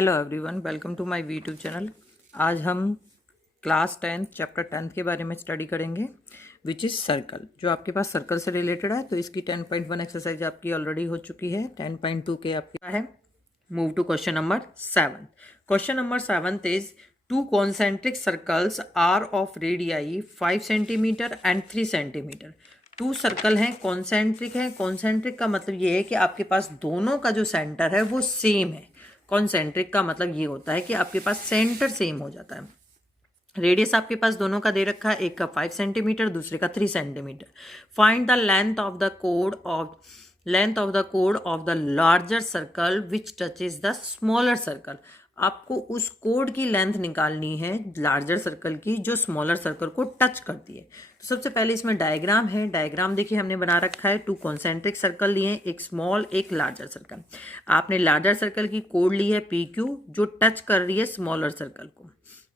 Hello everyone, welcome to my YouTube channel. आज हम class 10 chapter 10 के बारे में स्टडी करेंगे, विच इज़ सर्कल। जो आपके पास सर्कल से रिलेटेड है, तो इसकी 10.1 एक्सरसाइज आपकी ऑलरेडी हो चुकी है। 10.2 के आपके है। Move to question number 7। Question number 7 is two concentric circles are of radii 5 centimetre and 3 centimetre. Two circle हैं, कॉन्सेंट्रिक है। कॉन्सेंट्रिक का मतलब ये है कि आपके पास दोनों का जो सेंटर है वो सेम है। कॉन्सेंट्रिक का मतलब ये होता है कि आपके पास सेंटर सेम हो जाता है। रेडियस आपके पास दोनों का दे रखा है, एक का 5 सेंटीमीटर, दूसरे का 3 centimetre. Find the length of the कोड of the larger circle which touches the smaller circle. आपको उस कोड की लेंथ निकालनी है लार्जर सर्कल की, जो स्मॉलर सर्कल को टच करती है। तो सबसे पहले इसमें डायग्राम है। डायग्राम देखिए हमने बना रखा है। टू कॉन्सेंट्रिक सर्कल लिए हैं, एक स्मॉल एक लार्जर सर्कल। आपने लार्जर सर्कल की कोड ली है PQ, जो टच कर रही है स्मॉलर सर्कल को,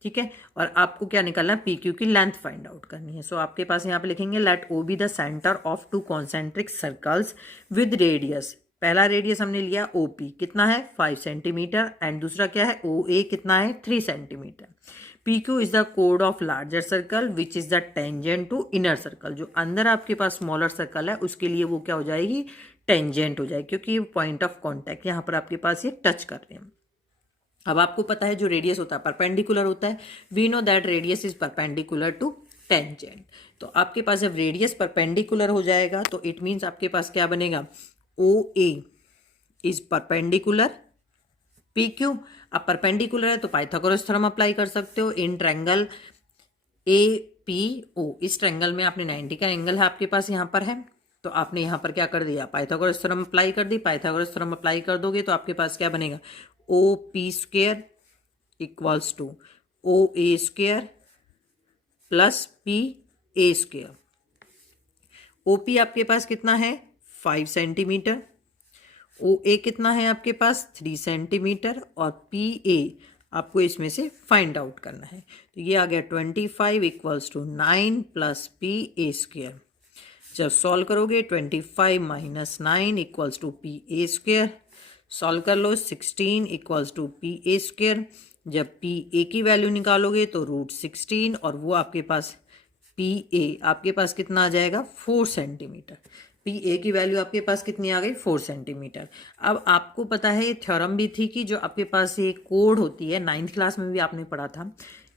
ठीक है। और आपको क्या निकालना है, PQ की लेंथ फाइंड आउट करनी है। सो आपके पास यहाँ पे लिखेंगे let O be the centre of two concentric circles with radius. पहला रेडियस हमने लिया OP, कितना है 5 सेंटीमीटर, एंड दूसरा क्या है OA, कितना है 3 सेंटीमीटर। PQ इज द कोड of larger circle which is the tangent to inner circle. जो अंदर आपके पास स्मॉलर सर्कल है उसके लिए वो क्या हो जाएगी, टेंजेंट हो जाएगी, क्योंकि पॉइंट ऑफ कॉन्टैक्ट यहाँ पर आपके पास ये टच कर रहे हैं। अब आपको पता है जो रेडियस होता है परपेंडिकुलर होता है। We know that radius is perpendicular to tangent. तो आपके पास जब रेडियस परपेंडिकुलर हो जाएगा तो इट मीन्स आपके पास क्या बनेगा, OA इज परपेंडिकुलर PQ। अब परपेंडिकुलर है तो पाइथागोरस थ्योरम अप्लाई कर सकते हो इन ट्रायंगल APO। इस ट्रायंगल में आपने 90 का एंगल है आपके पास यहाँ पर है, तो आपने यहाँ पर क्या कर दिया, पाइथागोरस थ्योरम अप्लाई कर दी। पाइथागोरस थ्योरम अप्लाई कर दोगे तो आपके पास क्या बनेगा, OP square equals to OA square plus PA square. OP आपके पास कितना है 5 सेंटीमीटर, OA कितना है आपके पास 3 सेंटीमीटर, और PA आपको इसमें से फाइंड आउट करना है। तो ये आ गया 25 equals to 9 plus PA square. जब सॉल्व करोगे 25 minus 9 equals to PA square. Solve कर लो, 16 इक्वल्स टू PA स्क्वेयर। जब PA की वैल्यू निकालोगे तो √16, और वो आपके पास PA आपके पास कितना आ जाएगा 4 सेंटीमीटर। PA की वैल्यू आपके पास कितनी आ गई 4 सेंटीमीटर। अब आपको पता है ये थ्योरम भी थी कि जो आपके पास ये कोड होती है, 9th क्लास में भी आपने पढ़ा था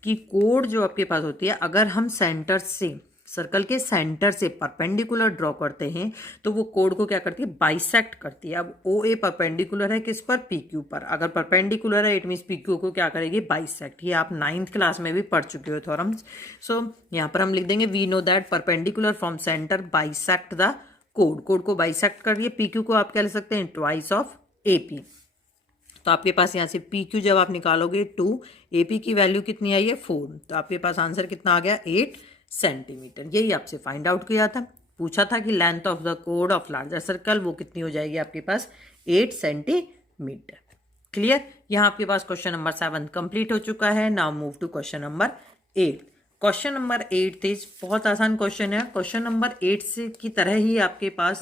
कि कोड जो आपके पास होती है, अगर हम सेंटर से सर्कल के सेंटर से परपेंडिकुलर ड्रॉ करते हैं तो वो कोड को क्या करती है, बाइसेक्ट करती है। अब OA परपेंडिकुलर है किस पर, PQ पर। अगर परपेंडिकुलर है इट मीन्स PQ को क्या करेगी, बाइसेक्ट। ये आप 9th क्लास में भी पढ़ चुके हो थ्योरम्स। सो यहाँ पर हम लिख देंगे we know that perpendicular from centre bisect the कोड। कोड को बाइसेक्ट कर रही है। PQ को आप क्या लिख सकते हैं, ट्वाइस ऑफ AP। तो आपके पास यहाँ से PQ जब आप निकालोगे 2, AP की वैल्यू कितनी आई है 4, तो आपके पास आंसर कितना आ गया 8 सेंटीमीटर। यही आपसे फाइंड आउट किया था, पूछा था कि लेंथ ऑफ द कोड ऑफ लार्जर सर्कल वो कितनी हो जाएगी आपके पास 8 सेंटीमीटर। क्लियर। यहाँ आपके पास क्वेश्चन नंबर 7 कंप्लीट हो चुका है। Now move to question number 8। Question number 8 is बहुत आसान क्वेश्चन है। क्वेश्चन नंबर 8 से की तरह ही आपके पास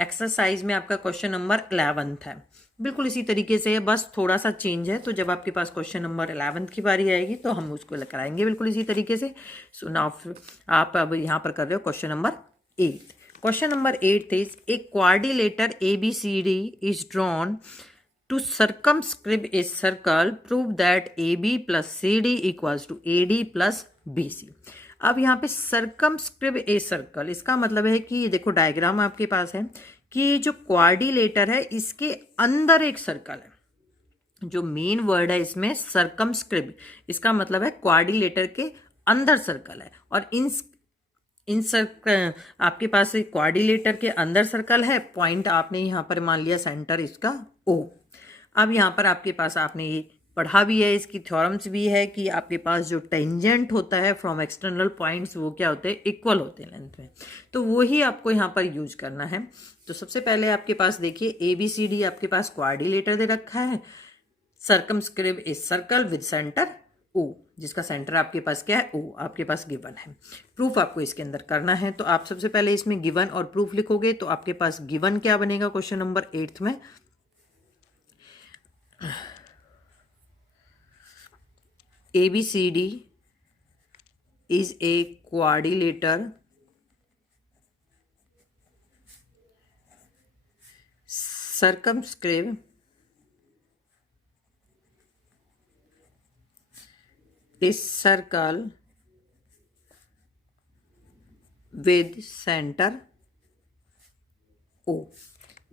एक्सरसाइज में आपका क्वेश्चन नंबर 11 है, बिल्कुल इसी तरीके से है, बस थोड़ा सा चेंज है। तो जब आपके पास क्वेश्चन नंबर 11 की बारी आएगी तो हम उसको कराएंगे बिल्कुल इसी तरीके से। सो नाउ आप अब यहाँ पर कर रहे हो question number 8। Question number 8 is a quadrilateral ABCD is drawn to circumscribe a circle, prove that AB plus CD equals to AD plus BC। अब यहाँ पे सर्कमस्क्राइब ए सर्कल, इसका मतलब है कि ये देखो डायग्राम आपके पास है कि जो क्वाड्रिलेटर है इसके अंदर एक सर्कल है। जो मेन वर्ड है इसमें सर्कमस्क्राइब, इसका मतलब है क्वाड्रिलेटर के अंदर सर्कल है। और इन सर्कल आपके पास एक क्वाड्रिलेटर के अंदर सर्कल है। पॉइंट आपने यहाँ पर मान लिया सेंटर इसका O। अब यहाँ पर आपके पास आपने ये पढ़ा भी है, इसकी थ्योरम्स भी है कि आपके पास जो टेंजेंट होता है फ्रॉम एक्सटर्नल पॉइंट्स वो क्या होते हैं, इक्वल होते हैं लेंथ में। तो वही आपको यहाँ पर यूज करना है। तो सबसे पहले आपके पास देखिए ABCD आपके पास क्वाड्रिलेटर दे रखा है। Circumscribe a circle with centre O, जिसका सेंटर आपके पास क्या है O, आपके पास गिवन है। प्रूफ आपको इसके अंदर करना है। तो आप सबसे पहले इसमें गिवन और प्रूफ लिखोगे तो आपके पास गिवन क्या बनेगा क्वेश्चन नंबर 8 में, ABCD is a quadrilateral circumscribe is circle with center O।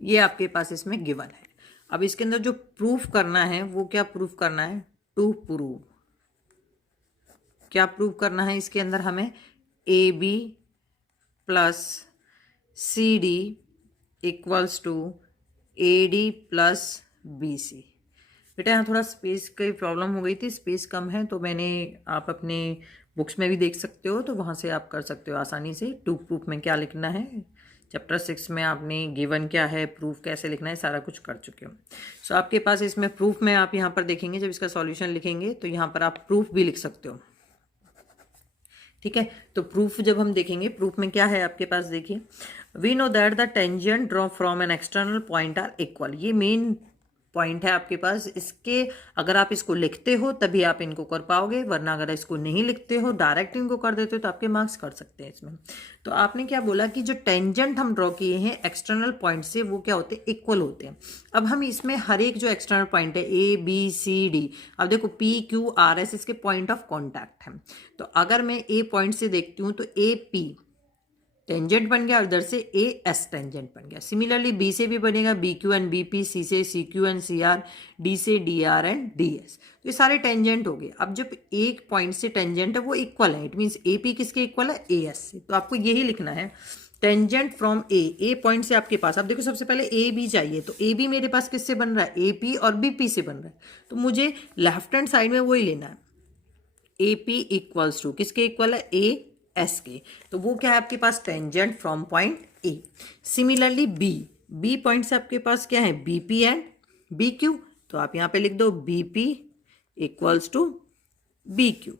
ये आपके पास इसमें गिवन है। अब इसके अंदर जो प्रूफ करना है वो क्या प्रूफ करना है, टू प्रूव। क्या प्रूव करना है इसके अंदर हमें, AB plus CD equals to AD plus BC। बेटा यहाँ थोड़ा स्पेस की प्रॉब्लम हो गई थी, स्पेस कम है, तो मैंने, आप अपने बुक्स में भी देख सकते हो, तो वहाँ से आप कर सकते हो आसानी से। टू प्रूफ में क्या लिखना है, चैप्टर 6 में आपने गिवन क्या है, प्रूफ कैसे लिखना है, सारा कुछ कर चुके हो। सो आपके पास इसमें प्रूफ में आप यहाँ पर देखेंगे, जब इसका सॉल्यूशन लिखेंगे तो यहाँ पर आप प्रूफ भी लिख सकते हो। ठीक है, तो प्रूफ जब हम देखेंगे, प्रूफ में क्या है आपके पास, देखिए, we know that the tangent draw from an external point are equal. ये मेन पॉइंट है आपके पास। इसके अगर आप इसको लिखते हो तभी आप इनको कर पाओगे, वरना अगर इसको नहीं लिखते हो, डायरेक्ट इनको कर देते हो, तो आपके मार्क्स कर सकते हैं इसमें। तो आपने क्या बोला कि जो टेंजेंट हम ड्रॉ किए हैं एक्सटर्नल पॉइंट से, वो क्या होते हैं, इक्वल होते हैं। अब हम इसमें हर एक जो एक्सटर्नल पॉइंट है ABCD, अब देखो PQRS इसके पॉइंट ऑफ कॉन्टैक्ट है। तो अगर मैं A पॉइंट से देखती हूँ तो AP टेंजेंट बन गया, और इधर से AS टेंजेंट बन गया। सिमिलरली B से भी बनेगा BQ एंड BP, C से CQ एंड CR, D से DR एंड DS। तो ये सारे टेंजेंट हो गए। अब जब एक पॉइंट से टेंजेंट है वो इक्वल है, इट मीन्स AP किसके इक्वल है, AS से। तो आपको यही लिखना है, टेंजेंट फ्रॉम A पॉइंट से आपके पास, अब देखो सबसे पहले AB चाहिए, तो AB मेरे पास किससे बन रहा है, AP और BP से बन रहा है। तो मुझे लेफ्ट हैंड साइड में वही लेना है, AP इक्वल्स टू किसके इक्वल है, AS के। तो वो क्या है आपके पास, tangent from point A। Similarly B point से आपके पास क्या है, BP एंड BQ। तो आप यहाँ पे लिख दो BP इक्वल्स टू BQ।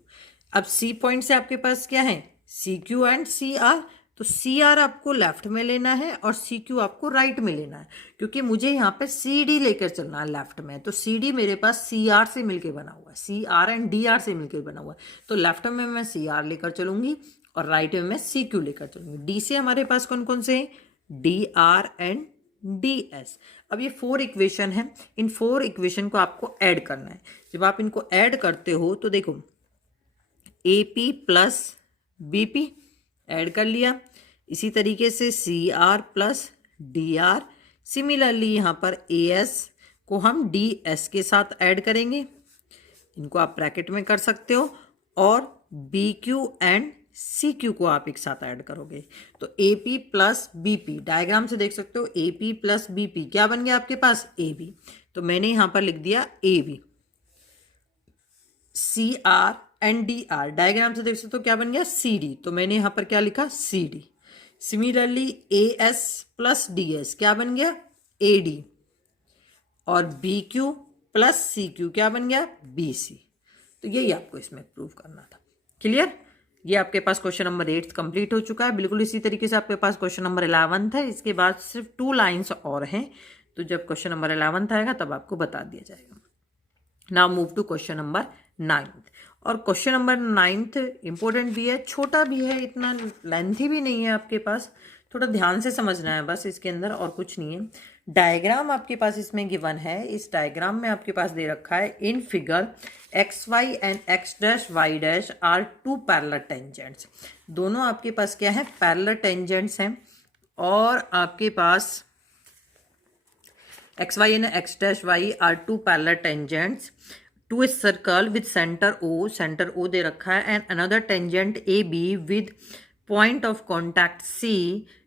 अब C पॉइंट से आपके पास क्या है, CQ एंड CR। तो CR आपको लेफ्ट में लेना है और CQ आपको राइट में लेना है, क्योंकि मुझे यहाँ पे CD लेकर चलना है लेफ्ट में। तो CD मेरे पास CR से मिलके बना हुआ है, CR एंड DR से मिलकर बना हुआ है। तो लेफ्ट में मैं CR लेकर चलूंगी और राइट में मैं CQ लेकर चलूंगी। D से हमारे पास कौन कौन से हैं, DR एंड DS। अब ये 4 इक्वेशन है, इन 4 इक्वेशन को आपको ऐड करना है। जब आप इनको ऐड करते हो तो देखो, AP प्लस BP ऐड कर लिया, इसी तरीके से CR प्लस DR। सिमिलरली यहाँ पर AS को हम DS के साथ ऐड करेंगे, इनको आप ब्रैकेट में कर सकते हो, और BQ एंड CQ को आप एक साथ ऐड करोगे। तो AP प्लस BP, डायग्राम से देख सकते हो, AP प्लस BP क्या बन गया आपके पास, AB। तो मैंने यहाँ पर लिख दिया AB। CR and DR, diagram से देख सकते हो क्या बन गया, CD। तो मैंने यहाँ पर क्या लिखा, CD। Similarly AS plus DS क्या बन गया, AD। और BQ प्लस CQ क्या बन गया, BC। तो यही आपको इसमें प्रूव करना था। क्लियर, ये आपके पास क्वेश्चन नंबर 8 कंप्लीट हो चुका है। बिल्कुल इसी तरीके से आपके पास क्वेश्चन नंबर 11 है। इसके बाद सिर्फ 2 लाइन्स और हैं, तो जब क्वेश्चन नंबर 11 आएगा तब आपको बता दिया जाएगा। Now move to question number 9। और क्वेश्चन नंबर 9 इंपॉर्टेंट भी है, छोटा भी है, इतना लेंथी भी नहीं है आपके पास, थोड़ा ध्यान से समझना है बस इसके अंदर, और कुछ नहीं है। डायग्राम आपके पास इसमें गिवन है। इस डायग्राम में आपके पास दे रखा है, in figure XY and X', Y' are 2 parallel tangents. दोनों आपके पास क्या है, पैरेलल टेंजेंट्स हैं। और आपके पास XY and X', Y are 2 parallel tangents to a circle with centre O, centre O दे रखा है, and another tangent AB with point of contact C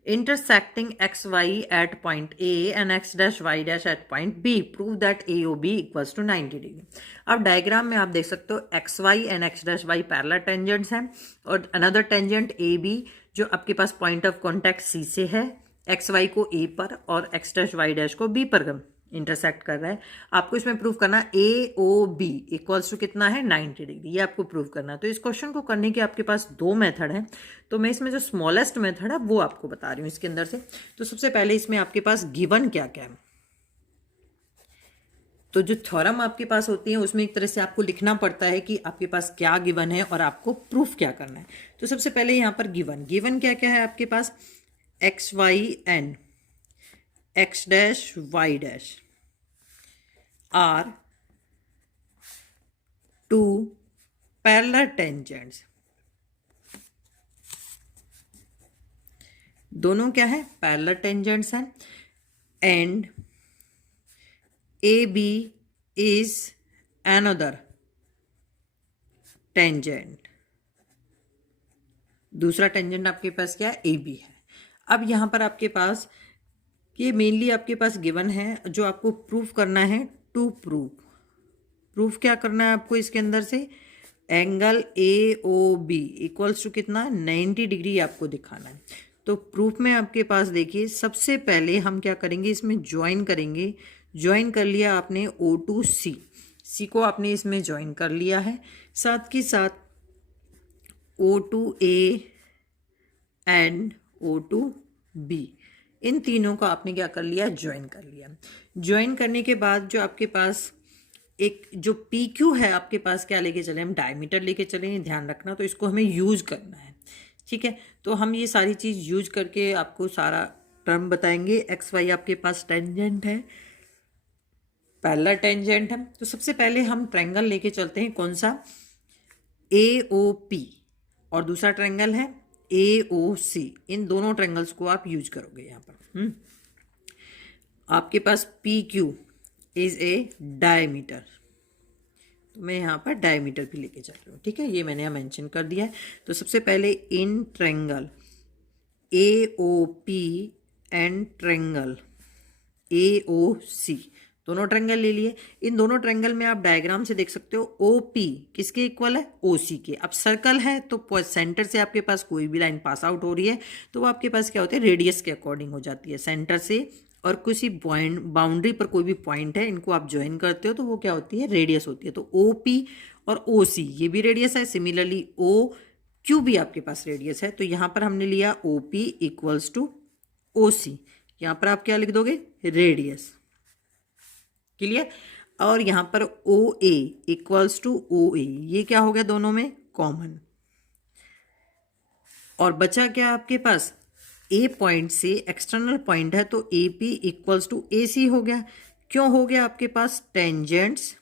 intersecting XY at point A and X', Y' at point B. Prove that AOB equals to 90 degree. अब diagram में आप देख सकते हो XY and X', Y parallel tangents हैं, और another tangent AB जो आपके पास पॉइंट ऑफ कॉन्टैक्ट C से है, XY को A पर और X', Y' को B पर इंटरसेक्ट कर रहा है। आपको इसमें प्रूव करना AOB इक्वल्स टू कितना है, 90 डिग्री। ये आपको प्रूव करना है। तो इस क्वेश्चन को करने के आपके पास 2 मेथड हैं, तो मैं इसमें जो स्मॉलेस्ट मेथड है वो आपको बता रही हूँ इसके अंदर से। तो सबसे पहले इसमें आपके पास गिवन क्या क्या है, तो जो थ्योरम आपके पास होती है उसमें एक तरह से आपको लिखना पड़ता है कि आपके पास क्या गिवन है और आपको प्रूफ क्या करना है। तो सबसे पहले यहाँ पर गिवन गिवन क्या क्या है आपके पास, X Y and X dash Y dash are two parallel tangents, दोनों क्या है पैरेलल टेंजेंट्स हैं, and A B is another tangent, दूसरा टेंजेंट आपके पास क्या है ए बी है। अब यहाँ पर आपके पास ये मेनली आपके पास गिवन है, जो आपको प्रूफ करना है टू प्रूफ क्या करना है आपको इसके अंदर से, angle A O B equals to कितना 90 डिग्री आपको दिखाना है। तो प्रूफ में आपके पास देखिए सबसे पहले हम क्या करेंगे, इसमें ज्वाइन करेंगे। ज्वाइन कर लिया आपने ओ टू सी को आपने इसमें ज्वाइन कर लिया है, साथ के साथ O to A and O to B, इन तीनों को आपने क्या कर लिया ज्वाइन कर लिया। ज्वाइन करने के बाद जो आपके पास एक जो पी क्यू है आपके पास क्या लेके चले, हम डायमीटर लेके चले, ध्यान रखना। तो इसको हमें यूज करना है, ठीक है। तो हम ये सारी चीज़ यूज करके आपको सारा टर्म बताएंगे। एक्स वाई आपके पास टेंजेंट है, पैरेलल टेंजेंट है। तो सबसे पहले हम ट्रायंगल लेके चलते हैं, कौन सा, ए ओ पी, और दूसरा ट्रायंगल है ए ओ सी। इन दोनों ट्रायंगल्स को आप यूज करोगे यहाँ पर। आपके पास P Q is a diameter, तो मैं यहाँ पर डायमीटर भी लेके चल रही हूँ, ठीक है, ये मैंने यहाँ मेंशन कर दिया है। तो सबसे पहले in triangle A O P and triangle A O C, दोनों ट्रायंगल ले लिए। इन दोनों ट्रायंगल में आप डायग्राम से देख सकते हो ओ पी किसके इक्वल है, ओ सी के। अब सर्कल है तो सेंटर से आपके पास कोई भी लाइन पास आउट हो रही है तो वो आपके पास क्या होता है, रेडियस के अकॉर्डिंग हो जाती है। सेंटर से और किसी पॉइंट बाउंड्री पर कोई भी पॉइंट है, इनको आप ज्वाइन करते हो तो वो क्या होती है, रेडियस होती है। तो ओ पी और ओ सी ये भी रेडियस है, सिमिलरली ओ क्यू भी आपके पास रेडियस है। तो यहाँ पर हमने लिया O P equals to O C, यहाँ पर आप क्या लिख दोगे, रेडियस, क्लियर। और यहाँ पर ओ ए इक्वल्स टू ओ ए, ये क्या हो गया दोनों में कॉमन, और बचा क्या आपके पास, ए पॉइंट से एक्सटर्नल पॉइंट है तो A P equals to A C हो गया। क्यों हो गया आपके पास, tangents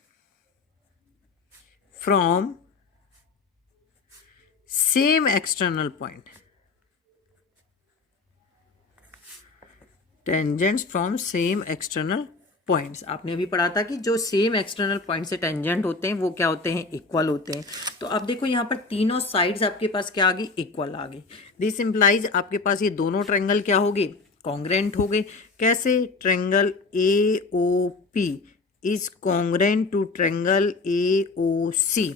from same external point, tangents from same external points. आपने अभी पढ़ा था कि जो सेम एक्सटर्नल पॉइंट से टेंजेंट होते हैं वो क्या होते हैं, इक्वल होते हैं। तो अब देखो यहाँ पर तीनों साइड्स आपके पास क्या आ गई, इक्वल आ गई। दिस इंप्लाइज आपके पास ये दोनों ट्रायंगल क्या हो गए, कॉन्ग्रेंट हो गए। कैसे, triangle A O P is congruent to triangle A O C,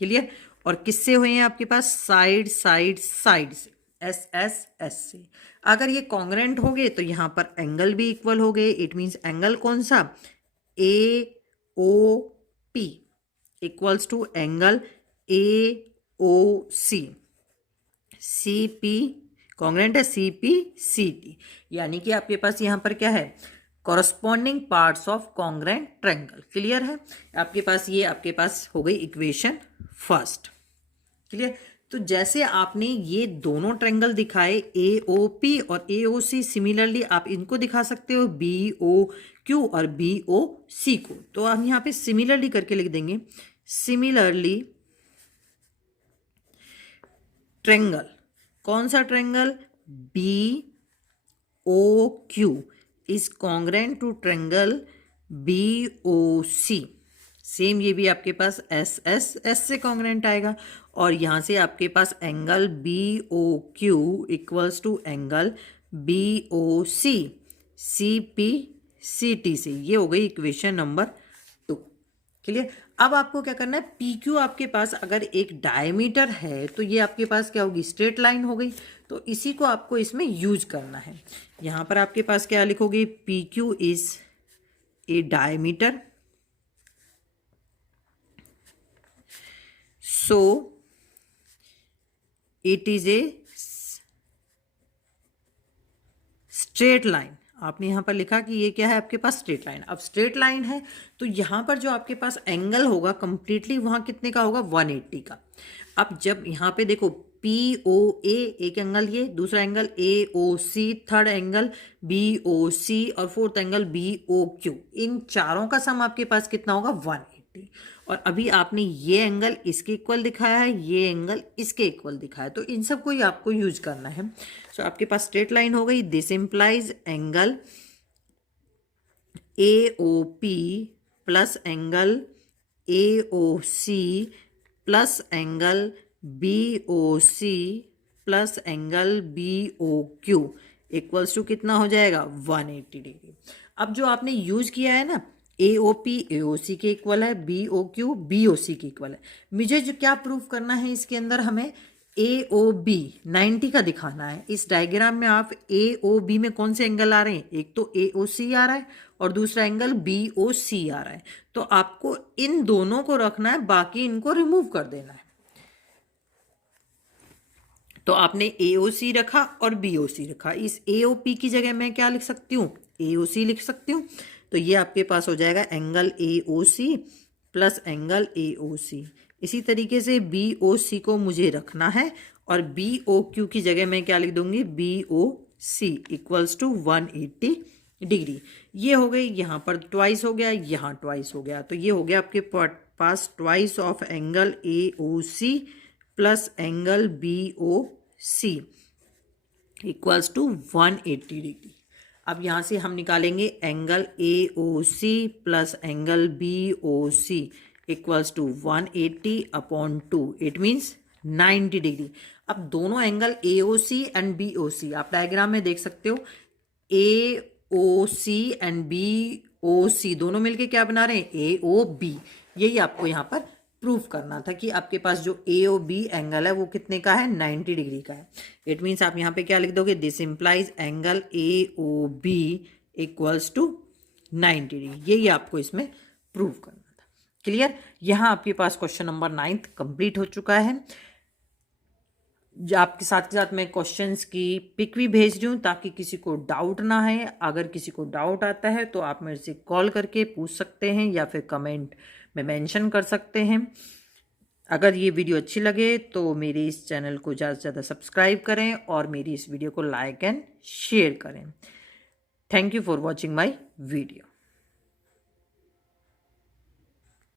clear. और किससे हुए हैं आपके पास, साइड साइड साइड से, एस एस एस से। अगर ये कॉन्ग्रेंट हो गए तो यहाँ पर एंगल भी इक्वल हो गए। इट मीन्स एंगल कौन सा, A O P equals to angle A O C, C P congruent है सी पी सी टी, यानी कि आपके पास यहाँ पर क्या है, corresponding parts of congruent triangle, clear है। आपके पास ये आपके पास हो गई इक्वेशन फर्स्ट, क्लियर। तो जैसे आपने ये दोनों ट्रायंगल दिखाए ए ओ पी और ए ओ सी, सिमिलरली आप इनको दिखा सकते हो बी ओ क्यू और बी ओ सी को। तो हम यहाँ पे सिमिलरली करके लिख देंगे, सिमिलरली ट्रायंगल, कौन सा triangle, B O Q is congruent to triangle B O C. Same ये भी आपके पास एस एस एस से कॉन्ग्रेंट आएगा, और यहाँ से आपके पास angle B O Q equals to angle B O C, C P C T से। ये हो गई इक्वेशन नंबर 2, क्लियर। अब आपको क्या करना है, पी क्यू आपके पास अगर एक डायमीटर है तो ये आपके पास क्या होगी, स्ट्रेट लाइन हो गई। तो इसी को आपको इसमें यूज करना है। यहाँ पर आपके पास क्या लिखोगे, P Q is a diameter, so it is a straight line। आपने यहाँ पर लिखा कि ये क्या है आपके पास स्ट्रेट लाइन। अब स्ट्रेट लाइन है तो यहाँ पर जो आपके पास एंगल होगा कंप्लीटली वहाँ कितने का होगा 180 का। अब जब यहाँ पे देखो POA एक एंगल, ये दूसरा angle AOC, third angle BOC और फोर्थ एंगल BOQ, इन चारों का सम आपके पास कितना होगा 180। और अभी आपने ये एंगल इसके इक्वल दिखाया है, ये एंगल इसके इक्वल दिखाया है, तो इन सब को ही आपको यूज करना है। सो आपके पास स्ट्रेट लाइन हो गई। This implies angle AOP plus angle AOC plus angle BOC plus angle BOQ equals to कितना हो जाएगा 180 डिग्री। अब जो आपने यूज किया है ना, AOP AOC के इक्वल है, BOQ BOC के इक्वल है। मुझे जो क्या प्रूफ करना है इसके अंदर, हमें AOB 90 का दिखाना है। इस डायग्राम में आप AOB में कौन से एंगल आ रहे हैं, एक तो AOC आ रहा है और दूसरा एंगल BOC आ रहा है, तो आपको इन दोनों को रखना है, बाकी इनको रिमूव कर देना है। तो आपने AOC रखा और BOC रखा, इस AOP की जगह मैं क्या लिख सकती हूँ, AOC लिख सकती हूँ। तो ये आपके पास हो जाएगा angle AOC plus angle AOC। इसी तरीके से BOC को मुझे रखना है और BOQ की जगह मैं क्या लिख दूंगी, BOC इक्वल्स टू 180 डिग्री। ये हो गई, यहाँ पर ट्वाइस हो गया, यहाँ ट्वाइस हो गया, तो ये हो गया आपके पास twice of angle AOC plus angle BOC equals to 180 degree. अब यहाँ से हम निकालेंगे angle AOC plus angle BOC equals to 180 upon 2, it means 90 degree. अब दोनों एंगल AOC एंड BOC आप डायग्राम में देख सकते हो, AOC एंड BOC दोनों मिलके क्या बना रहे हैं, AOB। यही आपको यहाँ पर प्रूफ करना था कि आपके पास जो AOB एंगल है वो कितने का है, 90 डिग्री का है। इट मीन्स आप यहाँ पे क्या लिख दोगे, this implies angle AOB equals to 90 degree. यही आपको इसमें प्रूफ करना था। क्लियर। यहाँ आपके पास क्वेश्चन नंबर 9 कंप्लीट हो चुका है। आपके साथ के साथ मैं क्वेश्चंस की पिक भी भेज रही हूँ ताकि किसी को डाउट ना है। अगर किसी को डाउट आता है तो आप मेरे से कॉल करके पूछ सकते हैं या फिर कमेंट में मेंशन कर सकते हैं। अगर ये वीडियो अच्छी लगे तो मेरे इस चैनल को ज़्यादा से ज़्यादा सब्सक्राइब करें और मेरी इस वीडियो को लाइक एंड शेयर करें। Thank you for watching my video.